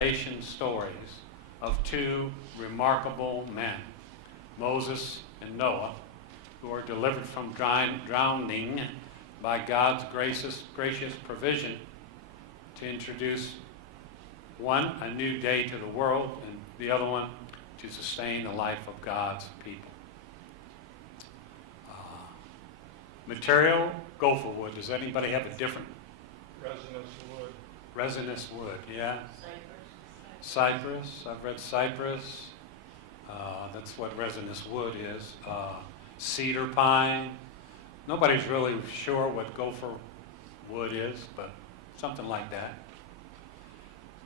creation stories of two remarkable men, Moses and Noah, who are delivered from drowning by God's gracious provision to introduce one, a new day to the world, and the other one, to sustain the life of God's people. Material, gopher wood. Does anybody have a different? Resinous wood. Resinous wood, yeah. Cypress. I've read cypress. That's what resinous wood is. Cedar pine. Nobody's really sure what gopher wood is, but something like that.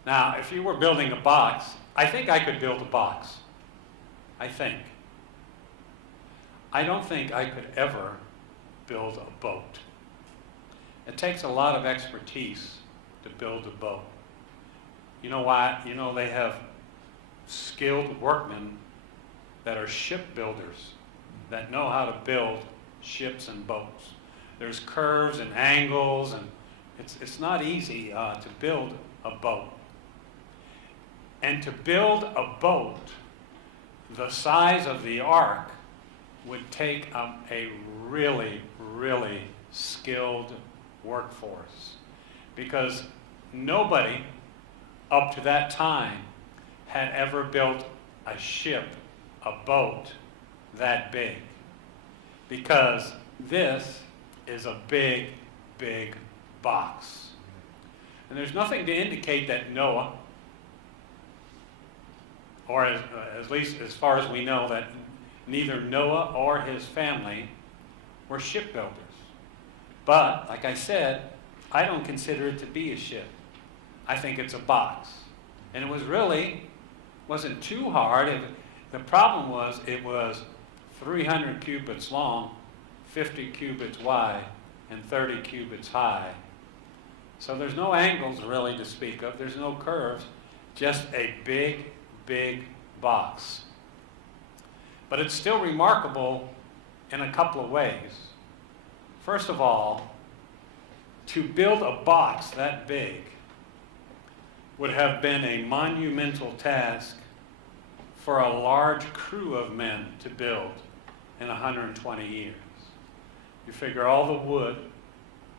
Now, if you were building a box, I think I could build a box. I think. I don't think I could ever build a boat. It takes a lot of expertise to build a boat. You know why? You know, they have skilled workmen that are shipbuilders that know how to build ships and boats. There's curves and angles, and it's not easy to build a boat. And to build a boat the size of the ark would take a really, really skilled workforce, because nobody up to that time had ever built a ship, a boat that big, because this is a big, big box. And there's nothing to indicate that Noah, or at least as far as we know, that neither Noah or his family were shipbuilders. But, like I said, I don't consider it to be a ship. I think it's a box. And it wasn't too hard. The problem was it was 300 cubits long, 50 cubits wide, and 30 cubits high. So there's no angles really to speak of. There's no curves. Just a big, big box. But it's still remarkable in a couple of ways. First of all, to build a box that big would have been a monumental task for a large crew of men to build in 120 years. You figure all the wood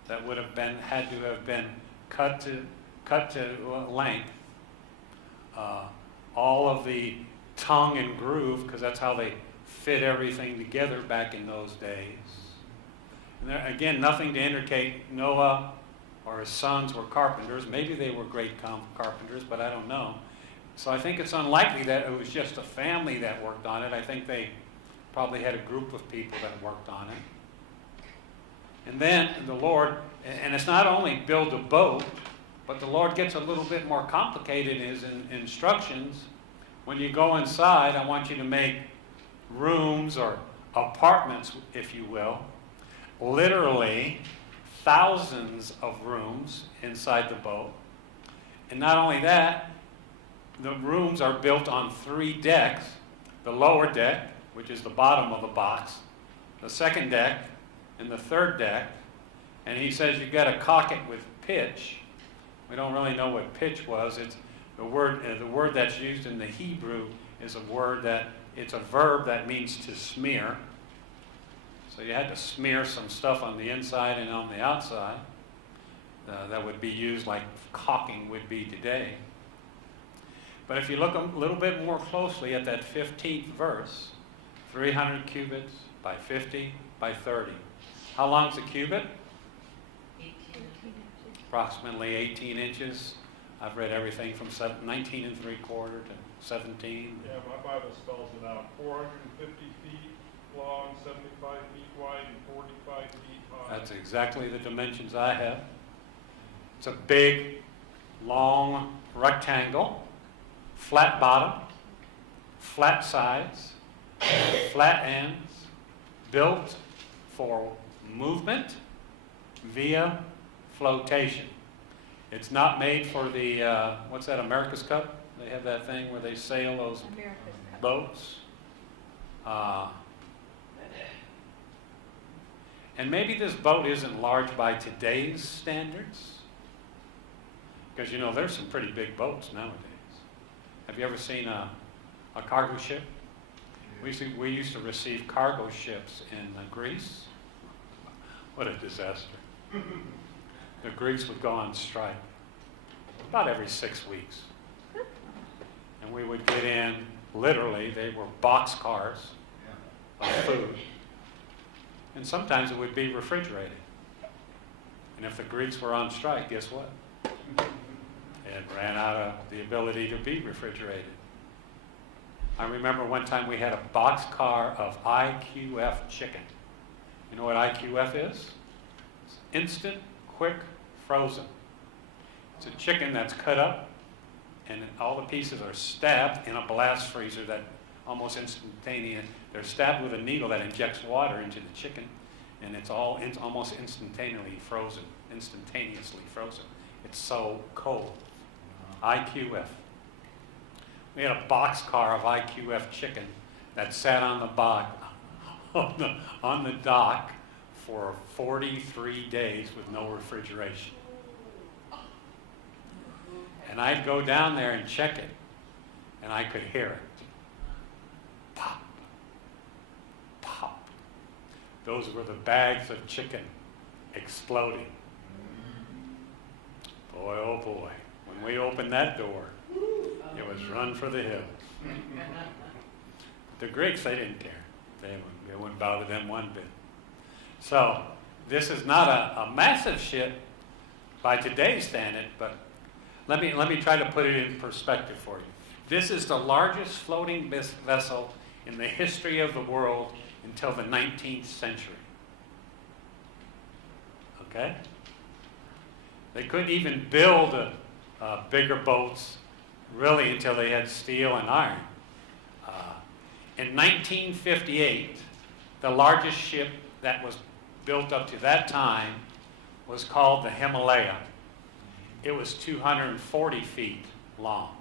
that would have had to have been cut to length, all of the tongue and groove, because that's how they fit everything together back in those days. And there, again, nothing to indicate Noah or his sons were carpenters. Maybe they were great carpenters, but I don't know. So I think it's unlikely that it was just a family that worked on it. I think they probably had a group of people that worked on it. And then the Lord, and it's not only build a boat, but the Lord gets a little bit more complicated in his instructions. When you go inside, I want you to make rooms or apartments, if you will, literally thousands of rooms inside the boat. And not only that, the rooms are built on 3 decks. The lower deck, which is the bottom of the box, the second deck, and the third deck. And he says you've got to caulk it with pitch. We don't really know what pitch was. It's the word that's used in the Hebrew is it's a verb that means to smear. So you had to smear some stuff on the inside and on the outside. That would be used like caulking would be today. But if you look a little bit more closely at that 15th verse, 300 cubits by 50 by 30. How long is a cubit? 18 inches. Approximately 18 inches. I've read everything from 19 and 3/4 to 17. Yeah, my Bible spells it out. 450 feet long, 75 feet wide, and 45 feet high. That's exactly the dimensions I have. It's a big, long rectangle, flat bottom, flat sides, flat ends, built for movement via flotation. It's not made for the, what's that, America's Cup? They have that thing where they sail those America's Cup. boats. And maybe this boat isn't large by today's standards, because you know there's some pretty big boats nowadays. Have you ever seen a cargo ship? We used to receive cargo ships in Greece. What a disaster. The Greeks would go on strike about every 6 weeks. And we would get in, literally, they were box cars of food. And sometimes it would be refrigerated. And if the Greeks were on strike, guess what? It ran out of the ability to be refrigerated. I remember one time we had a boxcar of IQF chicken. You know what IQF is? It's instant, quick, frozen. It's a chicken that's cut up, and all the pieces are stabbed in a blast freezer that almost instantaneous. They're stabbed with a needle that injects water into the chicken, and it's almost instantaneously frozen. It's so cold. IQF. We had a boxcar of IQF chicken that sat on the dock for 43 days with no refrigeration. And I'd go down there and check it, and I could hear it. Pop, pop. Those were the bags of chicken exploding. Boy, oh boy. When we opened that door, it was run for the hills. The Greeks, they didn't care. It wouldn't bother them one bit. So, this is not a massive ship by today's standard, but let me try to put it in perspective for you. This is the largest floating vessel in the history of the world until the 19th century. Okay? They couldn't even build bigger boats really until they had steel and iron. In 1958, the largest ship that was built up to that time was called the Himalaya. It was 240 feet long.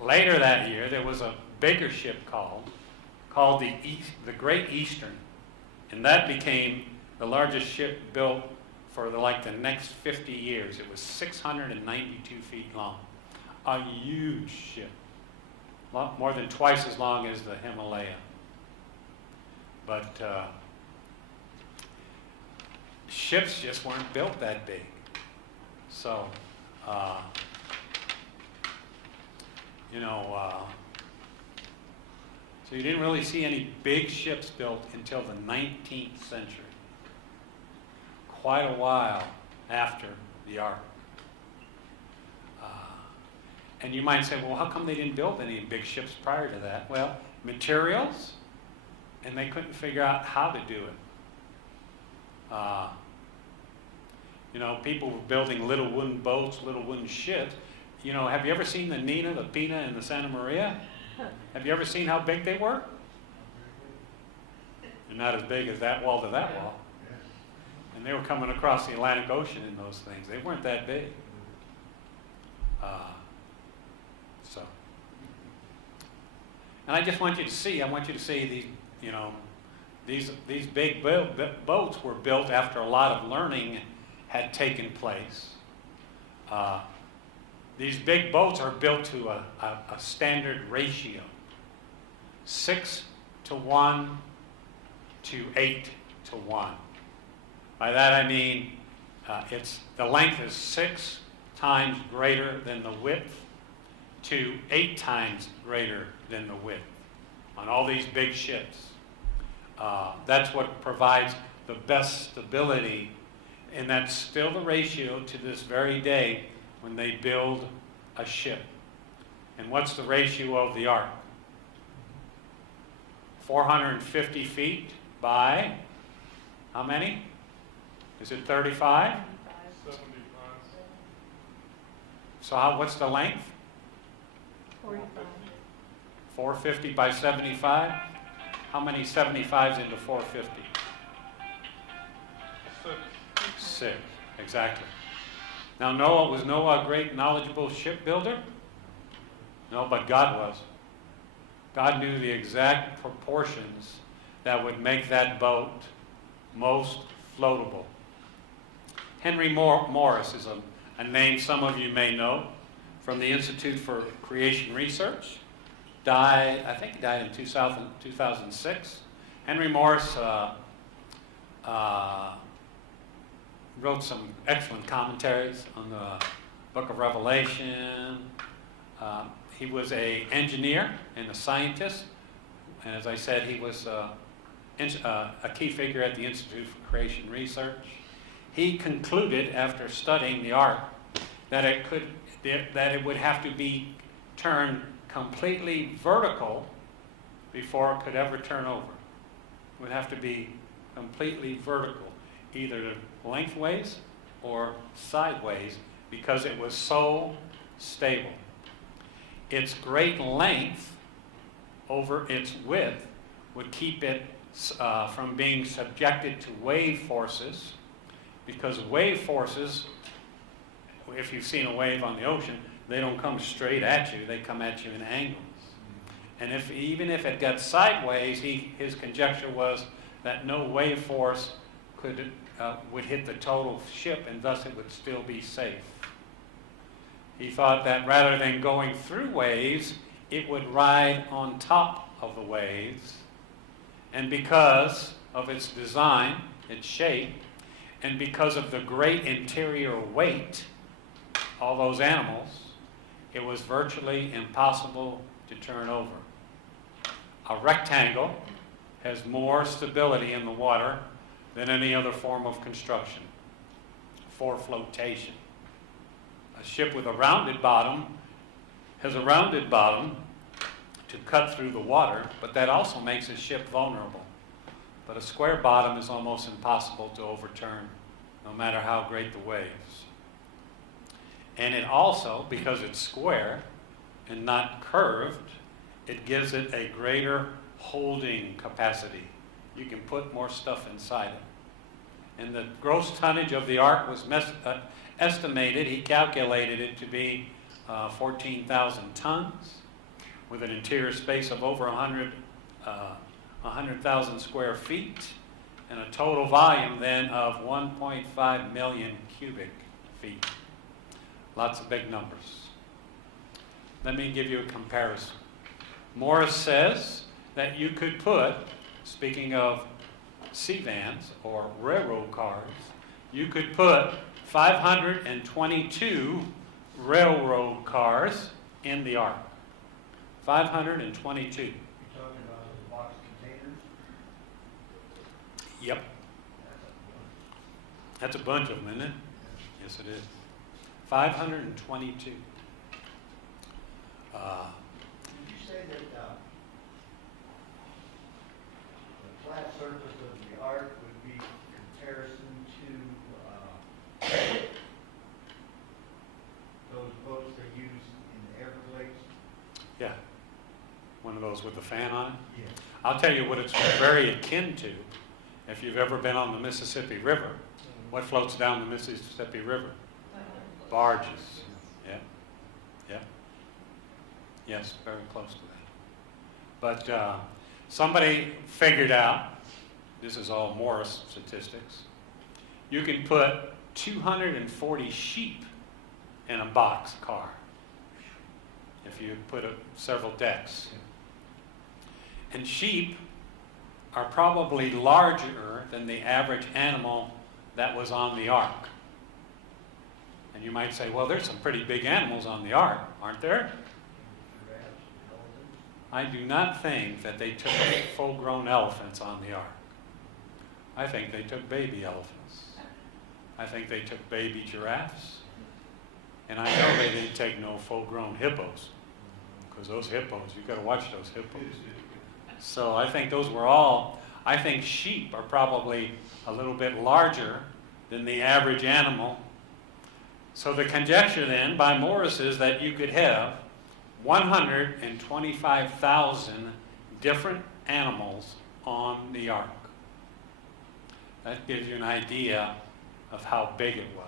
Later that year, there was a bigger ship called the Great Eastern, and that became the largest ship built for the next 50 years. It was 692 feet long. A huge ship. More than twice as long as the Himalaya. But ships just weren't built that big. So, so you didn't really see any big ships built until the 19th century. Quite a while after the Ark. And you might say, well, how come they didn't build any big ships prior to that? Well, materials, and they couldn't figure out how to do it. People were building little wooden boats, little wooden ships. Have you ever seen the Nina, the Pina, and the Santa Maria? Have you ever seen how big they were? They're not as big as that wall to that wall. And they were coming across the Atlantic Ocean in those things. They weren't that big. And I just want you to see, these big boats were built after a lot of learning had taken place. These big boats are built to a standard ratio. 6:1 to 8:1. By that I mean the length is 6 times greater than the width to 8 times greater than the width on all these big ships. That's what provides the best stability, and that's still the ratio to this very day when they build a ship. And what's the ratio of the Ark? 450 feet by how many? Is it 35? 75. So what's the length? 450 by 75? How many 75s into 450? 6, exactly. Now was Noah a great knowledgeable shipbuilder? No, but God was. God knew the exact proportions that would make that boat most floatable. Henry Morris is a name some of you may know. from the Institute for Creation Research. Died, I think he died in 2006. Henry Morris wrote some excellent commentaries on the Book of Revelation. He was an engineer and a scientist, and as I said, he was a key figure at the Institute for Creation Research. He concluded, after studying the ark, that it would have to be turned completely vertical before it could ever turn over. It would have to be completely vertical, either lengthways or sideways, because it was so stable. Its great length over its width would keep it from being subjected to wave forces, because wave forces, if you've seen a wave on the ocean, they don't come straight at you, they come at you in angles. And even if it got sideways, his conjecture was that no wave force would hit the total ship, and thus it would still be safe. He thought that rather than going through waves, it would ride on top of the waves. And because of its design, its shape, and because of the great interior weight, all those animals, it was virtually impossible to turn over. A rectangle has more stability in the water than any other form of construction for flotation. A ship with a rounded bottom has a rounded bottom to cut through the water, but that also makes a ship vulnerable. But a square bottom is almost impossible to overturn, no matter how great the waves. And it also, because it's square and not curved, it gives it a greater holding capacity. You can put more stuff inside it. And the gross tonnage of the ark was estimated, he calculated it to be 14,000 tons, with an interior space of over 100,000 square feet, and a total volume then of 1.5 million cubic feet. Lots of big numbers. Let me give you a comparison. Morris says that you could put, speaking of sea vans or railroad cars, you could put 522 railroad cars in the ark. 522. You're talking about the box containers? Yep. That's a bunch of them, isn't it? Yes, it is. 522. Did you say that the flat surface of the ark would be comparison to those boats they use in the Everglades? Yeah. One of those with the fan on it. Yes. I'll tell you what it's very akin to. If you've ever been on the Mississippi River, what floats down the Mississippi River? Barges. Yeah. Yeah. Yes, very close to that. But somebody figured out, this is all Morris statistics, you can put 240 sheep in a box car if you put several decks. And sheep are probably larger than the average animal that was on the ark. And you might say, well, there's some pretty big animals on the ark, aren't there? I do not think that they took full-grown elephants on the ark. I think they took baby elephants. I think they took baby giraffes. And I know they didn't take no full-grown hippos, because those hippos, you've got to watch those hippos. So I think those were all, I think sheep are probably a little bit larger than the average animal. So the conjecture then by Morris is that you could have 125,000 different animals on the ark. That gives you an idea of how big it was.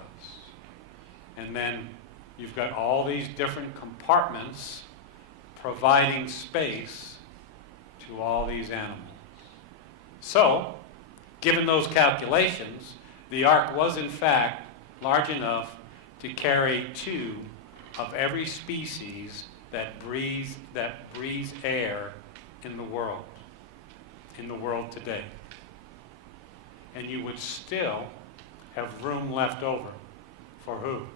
And then you've got all these different compartments providing space to all these animals. So, given those calculations, the ark was in fact large enough to carry 2 of every species that breathes air in the world today. And you would still have room left over for who?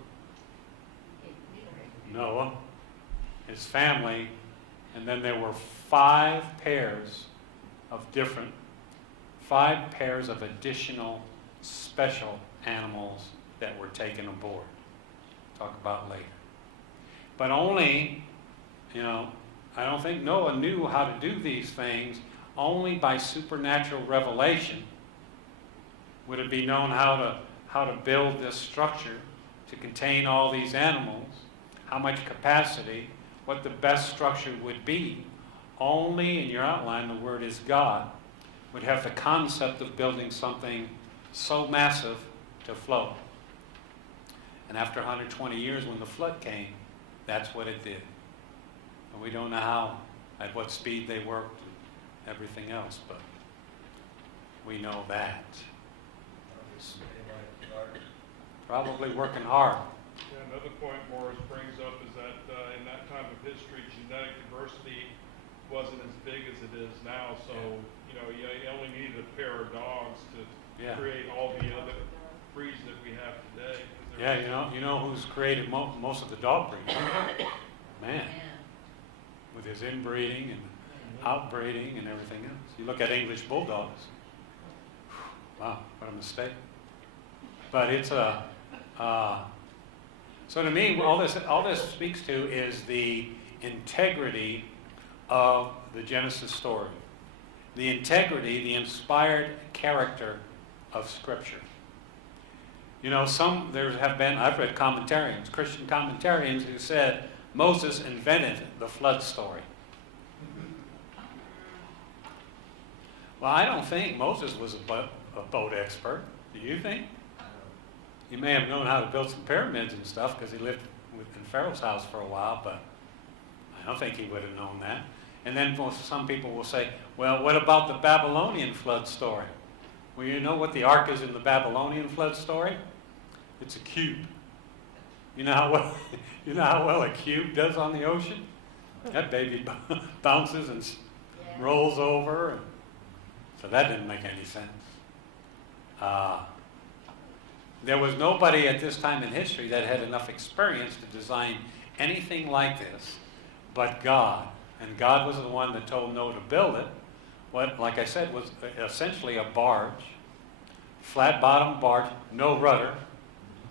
Noah, his family, and then there were 5 pairs of additional special animals that were taken aboard. Talk about later. But only, I don't think Noah knew how to do these things. Only by supernatural revelation would it be known how to build this structure to contain all these animals, how much capacity, what the best structure would be. Only, in your outline, the word is God, would have the concept of building something so massive to float. And after 120 years, when the flood came, that's what it did. And we don't know how, at what speed they worked, and everything else, but we know that. Probably working hard. Yeah, another point Morris brings up is that in that time of history, genetic diversity wasn't as big as it is now. So, you only needed a pair of dogs to create all the other breeds that we have today. Yeah, you know who's created most of the dog breeds? Man. With his inbreeding and outbreeding and everything else. You look at English bulldogs. Wow, what a mistake. But it's so to me, all this speaks to is the integrity of the Genesis story. The integrity, the inspired character of Scripture. I've read commentarians, Christian commentarians, who said Moses invented the flood story. Well, I don't think Moses was a boat expert. Do you think? He may have known how to build some pyramids and stuff because he lived in Pharaoh's house for a while, but I don't think he would have known that. And then some people will say, well, what about the Babylonian flood story? Well, you know what the ark is in the Babylonian flood story? It's a cube. You know how well a cube does on the ocean? That baby bounces and rolls over. So that didn't make any sense. There was nobody at this time in history that had enough experience to design anything like this but God. And God was the one that told Noah to build it. What, like I said, was essentially a barge, flat-bottomed barge, no rudder.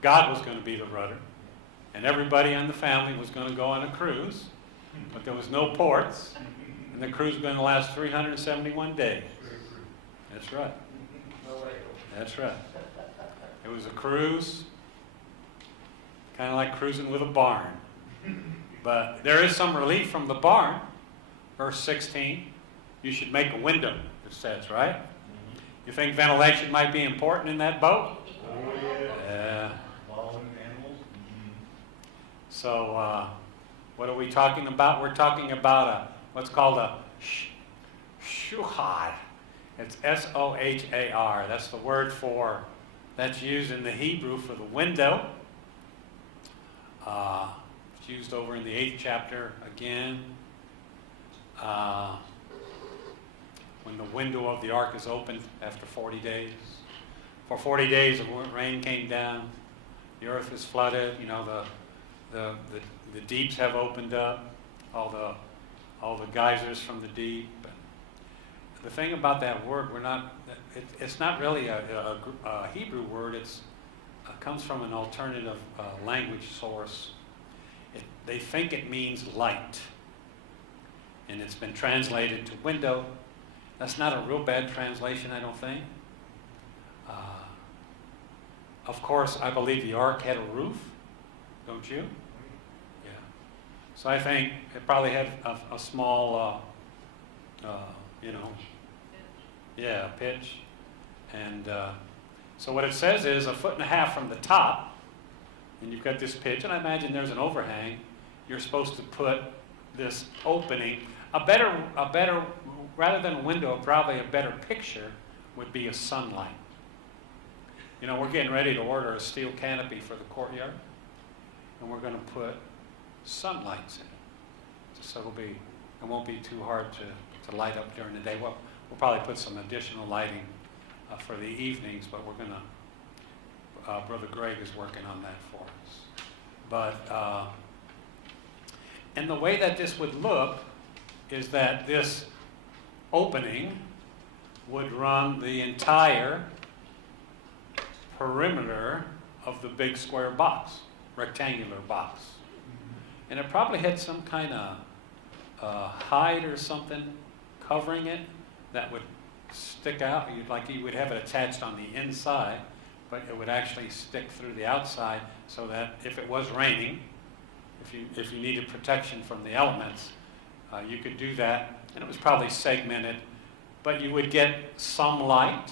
God was going to be the rudder. And everybody in the family was going to go on a cruise, but there was no ports, and the cruise was going to last 371 days. That's right. That's right. It was a cruise, kind of like cruising with a barn. But there is some relief from the barn. Verse 16, you should make a window, it says, right? You think ventilation might be important in that boat? Oh, Yeah. Following animals. So, what are we talking about? We're talking about what's called a shuhad. It's S-O-H-A-R. That's the word that's used in the Hebrew for the window. It's used over in the 8th chapter again. When the window of the ark is opened after 40 days. For 40 days, the rain came down. The earth is flooded. The deeps have opened up. All the geysers from the deep. The thing about that word, it's not really a Hebrew word. It comes from an alternative language source. They think it means light. And it's been translated to window. That's not a real bad translation, I don't think. Of course, I believe the ark had a roof. Don't you? Yeah. So I think it probably had a small, pitch. And so what it says is 1.5 feet from the top, and you've got this pitch, and I imagine there's an overhang. You're supposed to put this opening. A better, rather than a window, probably a better picture would be a sunlight. We're getting ready to order a steel canopy for the courtyard, and we're going to put sun lights in it. So it won't be too hard to light up during the day. We'll probably put some additional lighting for the evenings, but we're going to, Brother Greg is working on that for us. But, and the way that this would look is that this opening would run the entire perimeter of the big square box, rectangular box. And it probably had some kind of hide or something covering it that would stick out. You would have it attached on the inside, but it would actually stick through the outside so that if it was raining, if you needed protection from the elements, you could do that. And it was probably segmented, but you would get some light,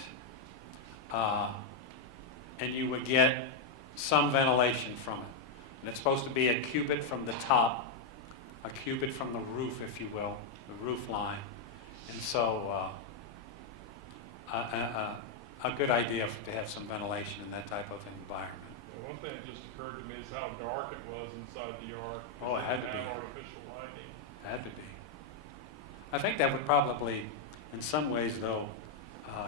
and you would get some ventilation from it. And it's supposed to be a cubit from the top, a cubit from the roof, if you will, the roof line. And so a good idea to have some ventilation in that type of environment. Yeah, one thing that just occurred to me is how dark it was inside the ark. Oh, it had to didn't be. have artificial lighting. Had to be. I think that would probably, in some ways though,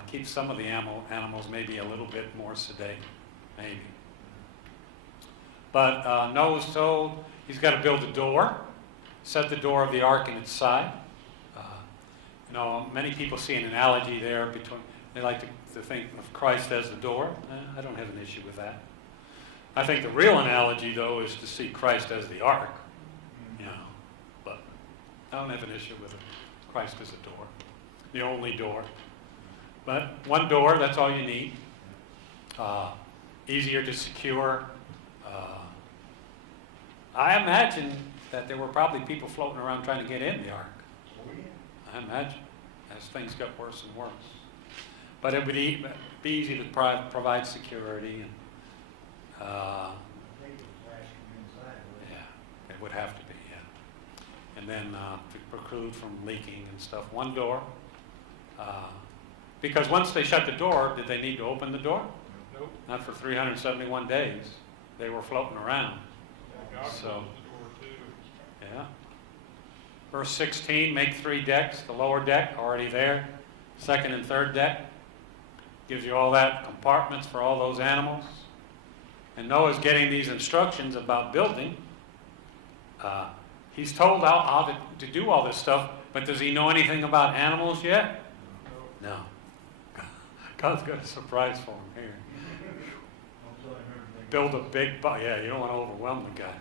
keep some of the animals maybe a little bit more sedate, maybe. But Noah's told he's got to build a door, set the door of the ark in its side. Many people see an analogy there between, they like to think of Christ as the door. I don't have an issue with that. I think the real analogy, though, is to see Christ as the ark. But I don't have an issue with it. Christ is a door, the only door. But one door, that's all you need. Easier to secure. I imagine that there were probably people floating around trying to get in the ark. I imagine, as things got worse and worse. But it would be easy to provide security. And, I think it was flashing inside, wasn't it? yeah, it would have to be, yeah. And then to preclude from leaking and stuff. One door. Because once they shut the door, did they need to open the door? Nope. Not for 371 days. They were floating around. Yeah, God So- closed the door too. Yeah. Verse 16, make 3 decks. The lower deck, already there. Second and third deck. Gives you all that, compartments for all those animals. And Noah's getting these instructions about building. He's told how to do all this stuff, but does he know anything about animals yet? Nope. No. God's got a surprise for him here. I'm telling everything. Build a big box. Yeah, you don't want to overwhelm the guy.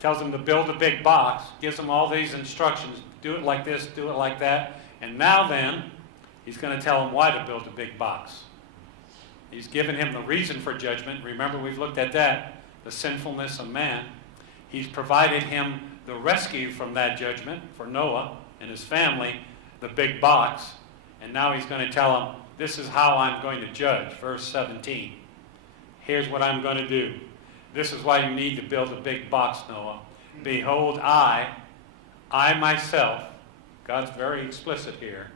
Tells him to build a big box, gives him all these instructions, do it like this, do it like that. And now then, he's going to tell him why to build a big box. He's given him the reason for judgment. Remember, we've looked at that, the sinfulness of man. He's provided him the rescue from that judgment for Noah and his family, the big box. And now he's going to tell him, this is how I'm going to judge. Verse 17. Here's what I'm going to do. This is why you need to build a big box, Noah. Behold, I myself, God's very explicit here.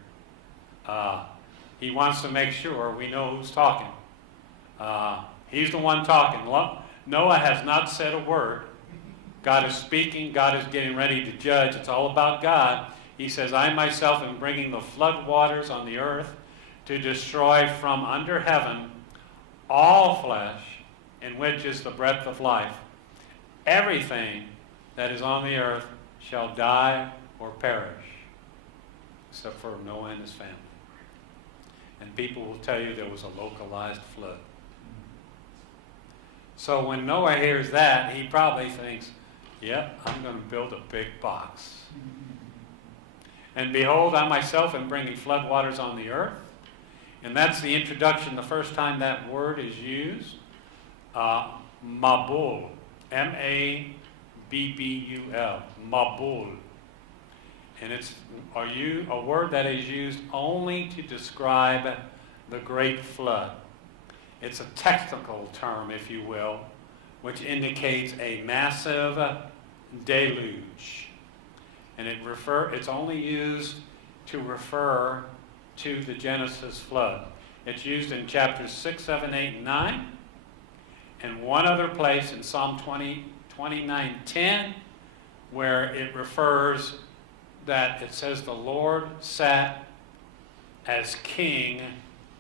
He wants to make sure we know who's talking. He's the one talking. Noah has not said a word. God is speaking. God is getting ready to judge. It's all about God. He says, I myself am bringing the flood waters on the earth to destroy from under heaven all flesh, in which is the breath of life. Everything that is on the earth shall die or perish, except for Noah and his family. And people will tell you there was a localized flood. So when Noah hears that, he probably thinks, yep, I'm going to build a big box. And behold, I myself am bringing flood waters on the earth. And that's the introduction, the first time that word is used. Mabul. M-A-B-B-U-L. Mabul. And it's a word that is used only to describe the great flood. It's a technical term, if you will, which indicates a massive deluge. And it's only used to refer to the Genesis flood. It's used in chapters 6, 7, 8, and 9, and one other place in Psalm 20, 29:10, where it refers that it says the Lord sat as king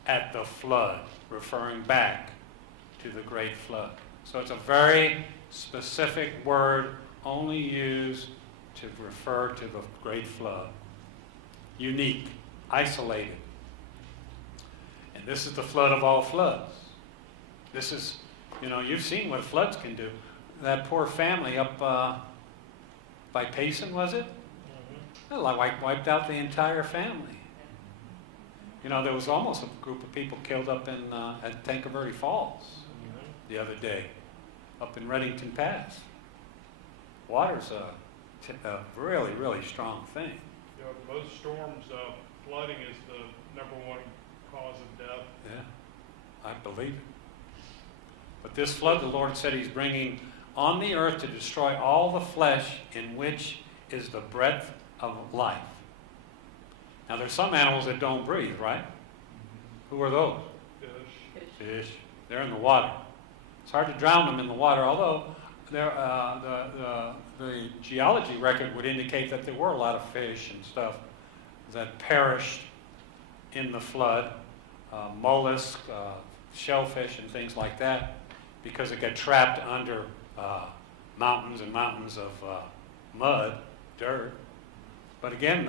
at the flood, referring back to the great flood. So it's a very specific word only used to refer to the great flood. Unique, isolated. And this is the flood of all floods. This is, you've seen what floods can do. That poor family up by Payson, was it? It wiped out the entire family. There was almost a group of people killed up at Tanque Verde Falls the other day, up in Reddington Pass. Water's a really, really strong thing. Most storms, flooding is the number one cause of death. Yeah, I believe it. But this flood, the Lord said He's bringing on the earth to destroy all the flesh in which is the breath of life. Now, there's some animals that don't breathe, right? Who are those? Fish. Fish. They're in the water. It's hard to drown them in the water, although the geology record would indicate that there were a lot of fish and stuff that perished in the flood, mollusks, shellfish, and things like that, because it got trapped under mountains and mountains of mud, dirt. But again,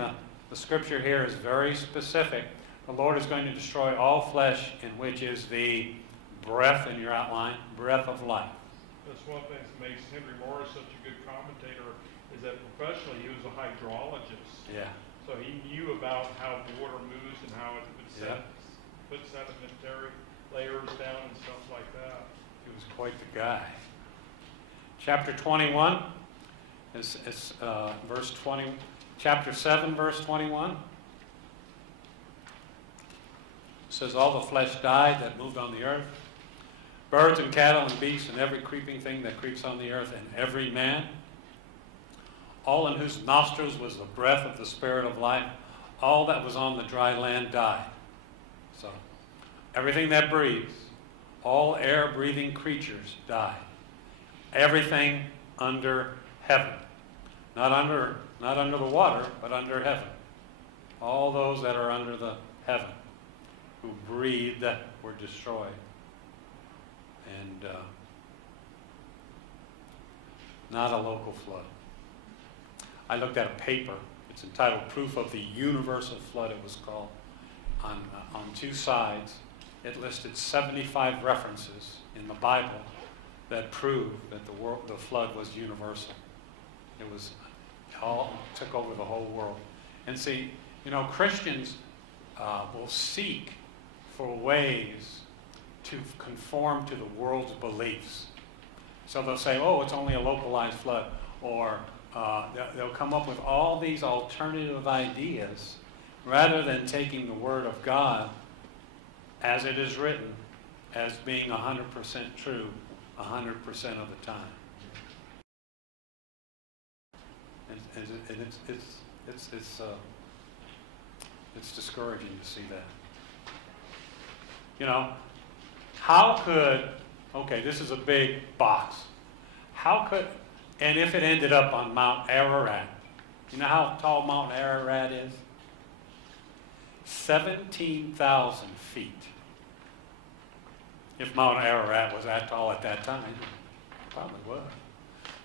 the scripture here is very specific. The Lord is going to destroy all flesh, in which is the breath, in your outline, breath of life. That's one of the things that makes Henry Morris such a good commentator, is that professionally he was a hydrologist. Yeah. So he knew about how water moves and how it would put sedimentary layers down and stuff like that. He was quite the guy. Chapter 21 is verse 20. Chapter 7, verse 21 says, all the flesh died that moved on the earth, birds and cattle and beasts and every creeping thing that creeps on the earth, and every man, all in whose nostrils was the breath of the Spirit of life, all that was on the dry land died. So, everything that breathes, all air-breathing creatures died. Everything under heaven. Not under the water, but under heaven. All those that are under the heaven who breathed were destroyed. And not a local flood. I looked at a paper. It's entitled Proof of the Universal Flood, it was called. On two sides, it listed 75 references in the Bible that prove that the flood was universal. It was all took over the whole world. And see, Christians will seek for ways to conform to the world's beliefs. So they'll say, oh, it's only a localized flood, or they'll come up with all these alternative ideas rather than taking the Word of God as it is written as being 100% true 100% of the time. And it's discouraging to see that. How could, this is a big box. How could, and if it ended up on Mount Ararat, you know how tall Mount Ararat is? 17,000 feet. If Mount Ararat was that tall at that time, it probably was.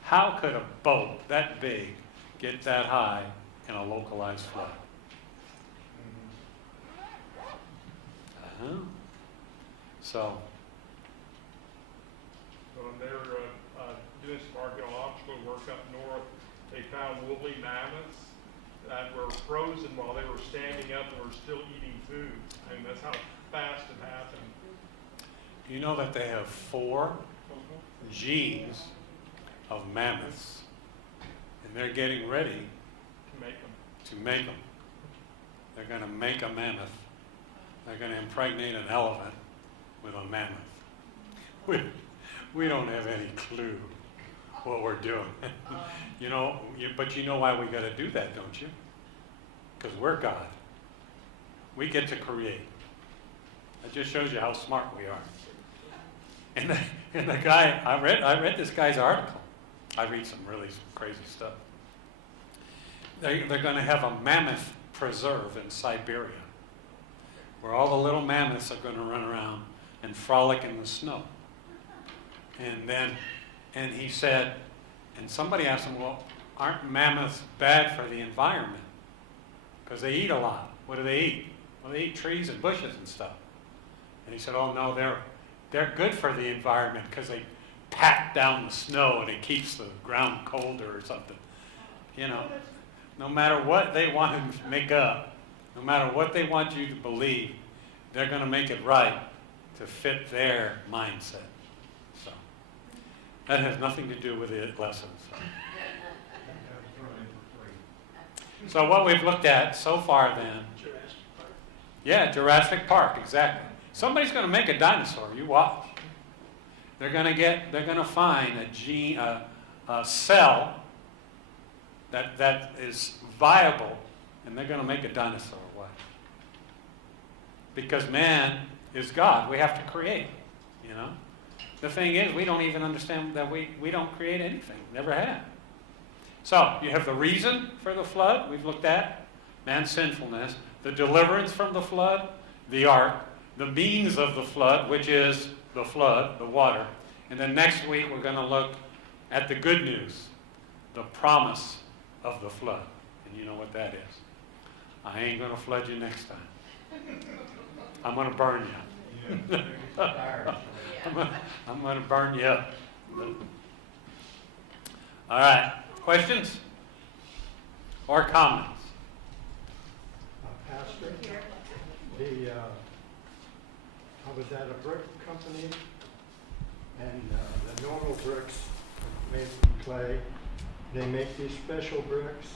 How could a boat that big get that high in a localized flood? So When they were doing some archaeological work up north, they found woolly mammoths that were frozen while they were standing up and were still eating food. I mean, that's how fast it happened. you know that they have 4 genes of mammoths, and they're getting ready To make them. They're going to make a mammoth. They're going to impregnate an elephant with a mammoth. We don't have any clue what we're doing. But you know why we got to do that, don't you? Because we're God. We get to create. That just shows you how smart we are. And the guy, I read this guy's article. I read some really crazy stuff. They're going to have a mammoth preserve in Siberia, where all the little mammoths are going to run around and frolic in the snow. And he said, and somebody asked him, well, aren't mammoths bad for the environment? Because they eat a lot. What do they eat? Well, they eat trees and bushes and stuff. And he said, oh no, they're good for the environment because they pack down the snow and it keeps the ground colder or something. You know, no matter what they want to make up, no matter what they want you to believe, they're going to make it right to fit their mindset. So that has nothing to do with the lesson. So what we've looked at so far then, yeah, Jurassic Park, exactly. Somebody's going to make a dinosaur. You watch. They're going to find a cell that is viable, and they're going to make a dinosaur. Why? Because man is God. We have to create. You know. The thing is, we don't even understand that we don't create anything. Never have. So you have the reason for the flood. We've looked at man's sinfulness, the deliverance from the flood, the ark, the means of the flood, which is the flood, the water. And then next week we're going to look at the good news, the promise of the flood. And you know what that is. I ain't going to flood you next time. I'm going to burn you. I'm going to burn you up. All right. Questions or comments? Pastor, I was at a brick company, and the normal bricks made from clay. They make these special bricks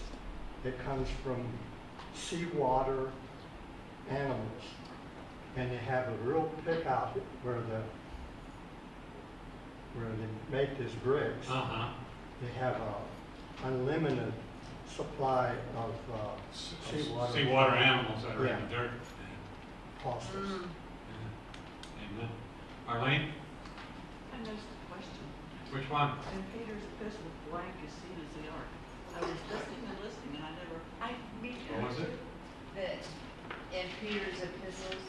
that comes from seawater animals, and they have a real pick out where they make these bricks. They have a unlimited supply of Seawater animals that are in the dirt. fossils. Amen. Arlene, I noticed a question. which one? In Peter's epistle, blank is seen as the ark. I was listening, and me too. What was it? That in Peter's epistles,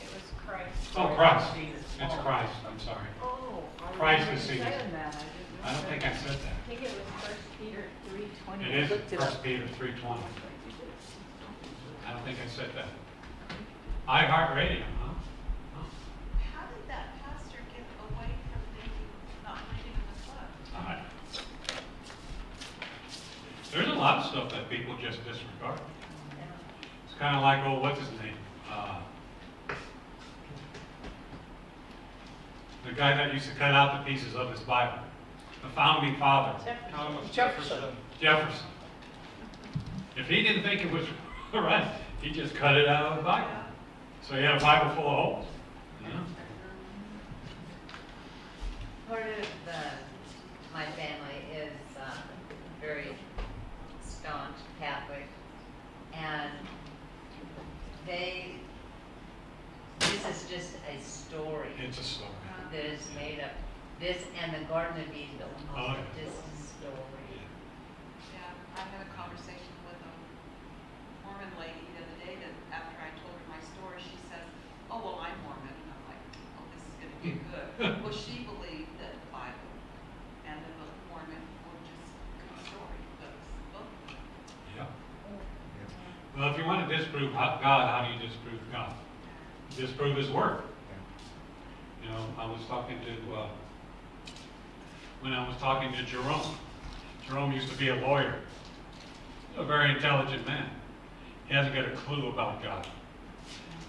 it was Christ. Oh, Christ. Jesus. It's Christ. I'm sorry. Oh, I Christ remember is seen. saying that. I didn't know I don't think I said I that. think it was 1 Peter 3:20. It is 1 Peter 3:20. I don't think I said that. iHeartRadio, huh? How did that pastor get away from not reading the flood? All right. There's a lot of stuff that people just disregard. It's kind of like, oh, what's his name? The guy that used to cut out the pieces of his Bible. The founding father. Thomas Jefferson. Jefferson. If he didn't think it was right, he just cut it out of the Bible. So he had a Bible full of holes. You know? Part of my family is very staunch Catholic, and this is just a story It's a story. that is made up. This and the Garden of Eden, Oh, yeah. just a story. Yeah, I had a conversation with a Mormon lady the other day that after I told her my story, she says, oh, well, I'm Mormon. And I'm like, oh, this is going to be good. Well, she believed that the Bible and the Book of Mormon were just good story books, both of them. Yeah. Well, if you want to disprove God, how do you disprove God? Disprove His Word. You know, I was talking to Jerome. Jerome used to be a lawyer, a very intelligent man. He hasn't got a clue about God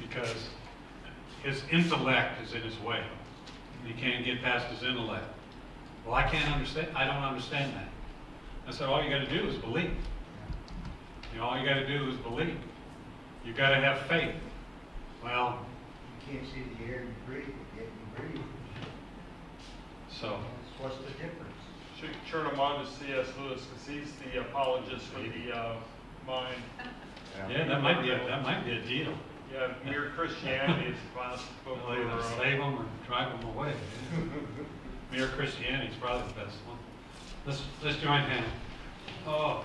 because his intellect is in his way. He can't get past his intellect. Well, I can't understand. I don't understand that. I said, all you got to do is believe. You know, all you got to do is believe. You got to have faith. Well, You can't see the air you breathe, yet you breathe. so What's the difference? Should turn them on to C.S. Lewis, because he's the apologist for the mind. yeah, that might be a deal. Yeah, Mere Christianity is the classic book. Well, either save them or drive them away. Mere Christianity is probably the best one. Let's join hands. Oh,